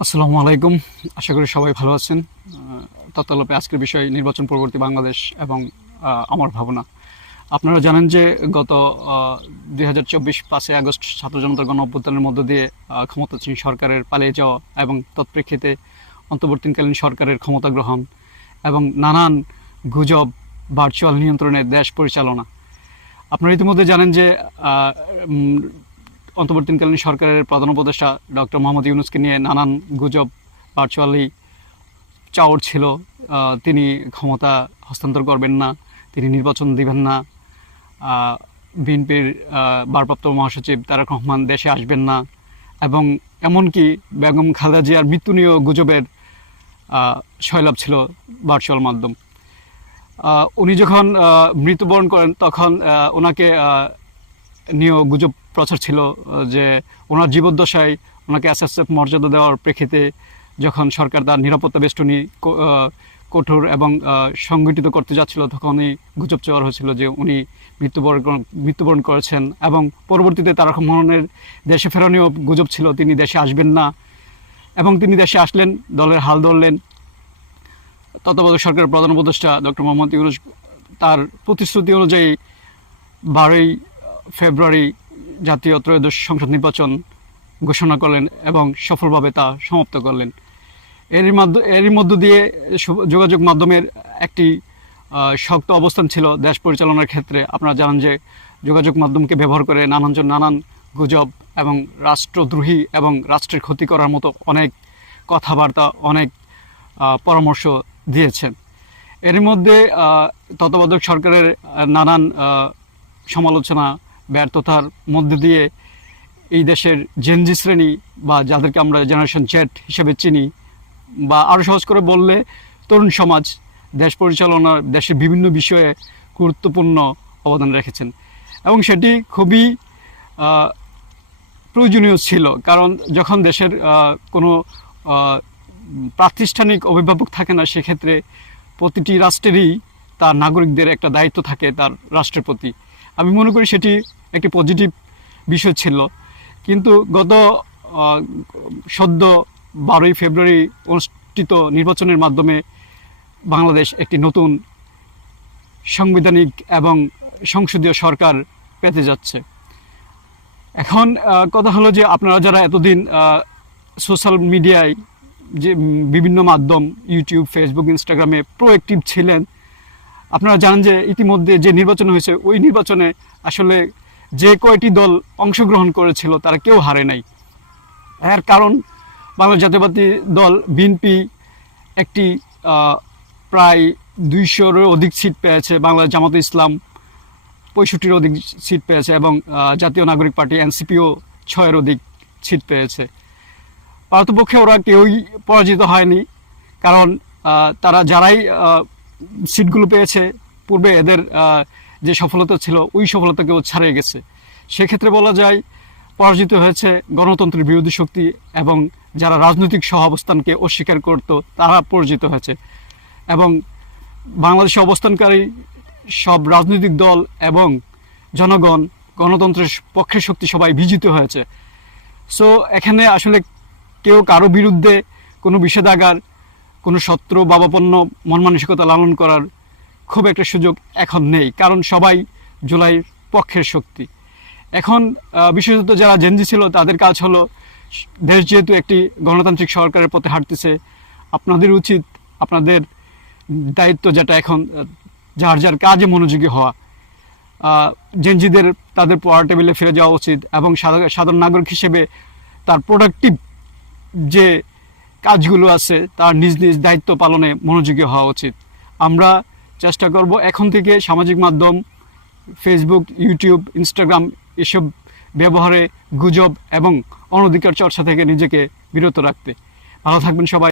আসসালামু আলাইকুম। আশা করি সবাই ভালো আছেন। তত্ত্বালোপে আজকের বিষয় নির্বাচন পরবর্তী বাংলাদেশ এবং আমার ভাবনা। আপনারা জানেন যে গত 2024 5 আগস্ট ছাত্র জনতার গণ অভ্যুত্থানের মধ্য দিয়ে ক্ষমতাসীন সরকারের পালিয়ে যাওয়া এবং তৎপ্রেক্ষিতে অন্তর্বর্তীকালীন সরকারের ক্ষমতা গ্রহণ এবং নানান গুজব, ভার্চুয়াল নিয়ন্ত্রণে দেশ পরিচালনা। আপনারা ইতিমধ্যে জানেন যে অন্তর্বর্তীকালীন সরকারের প্রধান উপদেষ্টা ডক্টর মোহাম্মদ ইউনূসকে নিয়ে নানান গুজব ভার্চুয়ালি চাওয়ার ছিল। তিনি ক্ষমতা হস্তান্তর করবেন না, তিনি নির্বাচন দিবেন না, বিএনপির ভারপ্রাপ্ত মহাসচিব তারেক রহমান দেশে আসবেন না এবং এমনকি বেগম খালেদা জিয়ার মৃত্যু নিয়েও গুজবের সয়লাভ ছিল ভার্চুয়াল মাধ্যম। উনি যখন মৃত্যুবরণ করেন তখন ওনাকে নিয়েও গুজব প্রচার ছিল যে ওনার জীবদ্দশায় ওনাকে এসএসএফ মর্যাদা দেওয়ার প্রেক্ষিতে যখন সরকার তার নিরাপত্তা বেষ্টনী কঠোর এবং সংগঠিত করতে যাচ্ছিল তখনই গুজব চাওয়ার হয়েছিল যে উনি মৃত্যুবরণ করেছেন এবং পরবর্তীতে তারেক রহমানের দেশে ফেরানোও গুজব ছিল তিনি দেশে আসবেন না এবং তিনি দেশে আসলেন, দলের হাল ধরলেন। তত্ত্বাবধায়ক সরকারের প্রধান উপদেষ্টা ডক্টর মোহাম্মদ ইউনূস তার প্রতিশ্রুতি অনুযায়ী 12ই ফেব্রুয়ারি জাতীয় ত্রয়োদশ সংসদ নির্বাচন ঘোষণা করলেন এবং সফলভাবে তা সমাপ্ত করলেন। এরই মধ্য দিয়ে যোগাযোগ মাধ্যমের একটি শক্ত অবস্থান ছিল দেশ পরিচালনার ক্ষেত্রে। আপনারা জানেন যে যোগাযোগ মাধ্যমকে ব্যবহার করে নানানজন নানান গুজব এবং রাষ্ট্রদ্রোহী এবং রাষ্ট্রের ক্ষতি করার মতো অনেক কথাবার্তা, অনেক পরামর্শ দিয়েছেন। এর মধ্যে তত্ত্বাবধায়ক সরকারের নানান সমালোচনা, ব্যর্থতার মধ্যে দিয়ে এই দেশের জেনজি শ্রেণী বা যাদেরকে আমরা জেনারেশন জেড হিসেবে চিনি বা আরও সহজ করে বললে তরুণ সমাজ দেশ পরিচালনার দেশের বিভিন্ন বিষয়ে গুরুত্বপূর্ণ অবদান রেখেছেন এবং সেটি খুবই প্রয়োজনীয় ছিল। কারণ যখন দেশের কোনো প্রাতিষ্ঠানিক অভিভাবক থাকে না, সেক্ষেত্রে প্রতিটি রাষ্ট্রেরই তার নাগরিকদের একটা দায়িত্ব থাকে তার রাষ্ট্রের প্রতি। আমি মনে করি সেটি একটি পজিটিভ বিষয় ছিল। কিন্তু গত সদ্য 12ই ফেব্রুয়ারি অনুষ্ঠিত নির্বাচনের মাধ্যমে বাংলাদেশ একটি নতুন সাংবিধানিক এবং সংসদীয় সরকার পেতে যাচ্ছে। এখন কথা হলো যে আপনারা যারা এতদিন সোশ্যাল মিডিয়ায় যে বিভিন্ন মাধ্যম ইউটিউব, ফেসবুক, ইনস্টাগ্রামে প্রোঅ্যাক্টিভ ছিলেন, আপনারা জানেন যে ইতিমধ্যে যে নির্বাচন হয়েছে ওই নির্বাচনে আসলে যে কয়টি দল অংশগ্রহণ করেছিল তারা কেউ হারে নাই। এর কারণ বাংলাদেশ জাতীয়তাবাদী দল বিএনপি একটি প্রায় 200-এরও অধিক সিট পেয়েছে, বাংলাদেশ জামাতে ইসলাম 65-এর অধিক সিট পেয়েছে এবং জাতীয় নাগরিক পার্টি এনসিপিও 6-এর অধিক সিট পেয়েছে। পারতপক্ষে ওরা কেউই পরাজিত হয়নি, কারণ তারা যারাই সিটগুলো পেয়েছে পূর্বে এদের যে সফলতা ছিল ওই সফলতাকেও ছাড়িয়ে গেছে। সেক্ষেত্রে বলা যায় পরাজিত হয়েছে গণতন্ত্রের বিরোধী শক্তি এবং যারা রাজনৈতিক সহাবস্থানকে অস্বীকার করত তারা পরাজিত হয়েছে এবং বাংলাদেশে অবস্থানকারী সব রাজনৈতিক দল এবং জনগণ গণতন্ত্রের পক্ষের শক্তি সবাই বিজিত হয়েছে। সো এখানে আসলে কেউ কারো বিরুদ্ধে কোনো বিষেধাগার, কোনো শত্রু ভাবাপন্ন মন মানসিকতা লালন করার খুব একটা সুযোগ এখন নেই, কারণ সবাই জুলাইয়ের পক্ষের শক্তি। এখন বিশেষত যারা জেনজি ছিল তাদের কাজ হলো, দেশ যেহেতু একটি গণতান্ত্রিক সরকারের পথে হাঁটতেছে, আপনাদের উচিত আপনাদের দায়িত্ব যেটা এখন যার যার কাজে মনোযোগী হওয়া। জেনজিদের তাদের পড়ার টেবিলে ফিরে যাওয়া উচিত এবং সাধারণ নাগরিক হিসেবে তার প্রোডাক্টিভ যে কাজগুলো আছে তার নিজ নিজ দায়িত্ব পালনে মনোযোগী হওয়া উচিত। আমরা চেষ্টা করব এখন থেকে সামাজিক মাধ্যম ফেসবুক, ইউটিউব, ইনস্টাগ্রাম এসব ব্যবহারে গুজব এবং অনধিকার চর্চা থেকে নিজেকে বিরত রাখতে। ভালো থাকবেন সবাই।